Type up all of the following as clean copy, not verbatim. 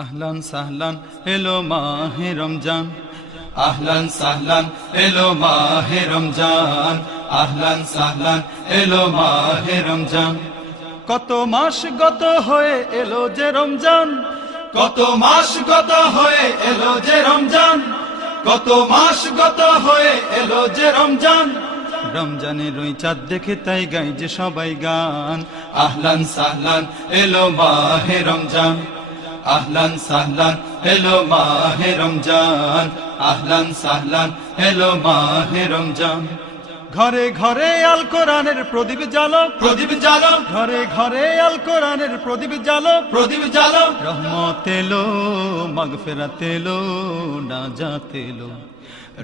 আহলান সাহলান এলো মাহে রমজান, আহলান সাহলান এলো মাহে রমজান, আহলান সাহলান এলো মাহে রমজান। কত মাস গত হয়ে এলো যে রমজান, কত মাস গত হয়ে এলো যে রমজান, কত মাস গত হয়ে এলো যে রমজান। রমজানের ওই চাঁদ দেখে তাই গাই যে সবাই গান, আহলান সাহলান এলো মাহে রমজান, আহলান সাহলান এলো মাহে রমজান, আহলান সাহলান এলো মাহে রমজান। ঘরে ঘরে আল কোরআনের প্রদীপ জ্বালো, প্রদীপ জ্বালো, ঘরে ঘরে আল কোরআনের প্রদীপ জ্বালো, প্রদীপ জ্বালো। রহমত এলো, মাগফিরাত এলো, নাজাত এলো,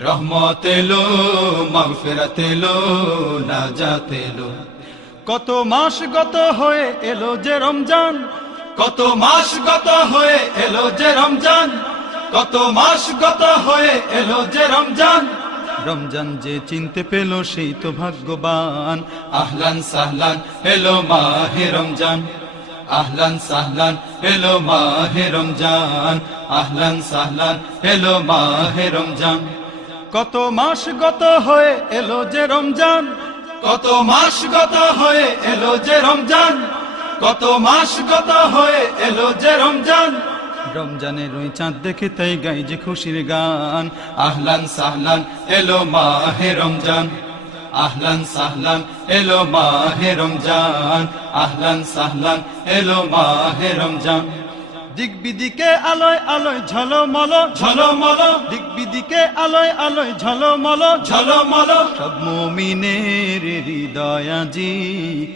রহমত এলো, মাগফিরাত এলো, নাজাত এলো। কত মাস গত হয়ে এলো যে রমজান, কত মাস গত হয়ে এলো যে রমজান, কত মাস গত হয়ে এলো যে রমজান। রমজান যে চিনতে পেল সেই তো ভাগ্যবান, আহলান সাহলান এলো মাহে রমজান, আহলান সাহলান এলো মাহে রমজান, আহলান সাহলান এলো মাহে রমজান। কত মাস গত হয়ে এলো যে রমজান, কত মাস গত হয়ে এলো যে রমজান, কত মাস গত হয়ে এলো যে রমজান। রমজানের ওই চাঁদ দেখে তাই গাই যে খুশির গান, আহলান সাহলান এলো মাহে রমজান, আহলান সাহলান এলো মাহে রমজান, আহলান সাহলান এলো মাহে রমজান। দিক বিদিকে আলোয় আলোয় ঝলমল, ঝলমল, দিক বিদিকে আলোয় আলোয় ঝলমল, ঝলমল। সব মুমিনের হৃদয় আজি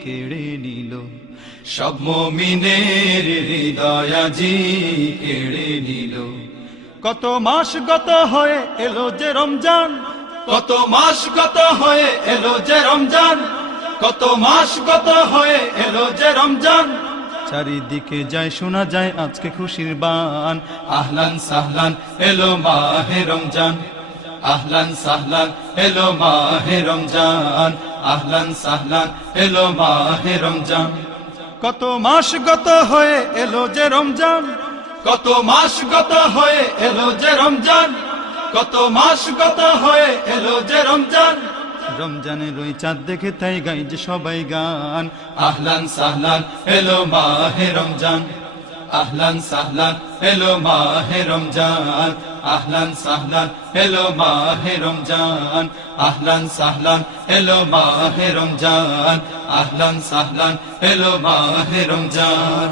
কেড়ে নিল, সব মুমিনের হৃদয় আজি কেড়ে নিল। কত মাস গত হয়ে এলো যে রমজান, কত মাস গত হয়ে এলো যে রমজান, কত মাস গত হয়ে এলো যে রমজান। চারিদিকে যায় শোনা যায় আজকে খুশির বান, আহলান সাহলান এলো মাহে রমজান, আহলান সাহলান এলো মাহে রমজান, আহলান সাহলান এলো মাহে রমজান। কত মাস গত হয়ে এলো যে রমজান, কত মাস গত হয়ে এলো যে রমজান, কত মাস গত হয়ে এলো যে রমজান। রমজানের ওই চাঁদ দেখে তাই গাই যে সবাই গান, আহলান সাহলান এলো মাহে রমজান, আহলান সাহলান এলো মাহে রমজান, আহলান সাহলান এলো মাহে রমজান, আহলান সাহলান এলো মাহে রমজান, আহলান সাহলান এলো মাহে রমজান।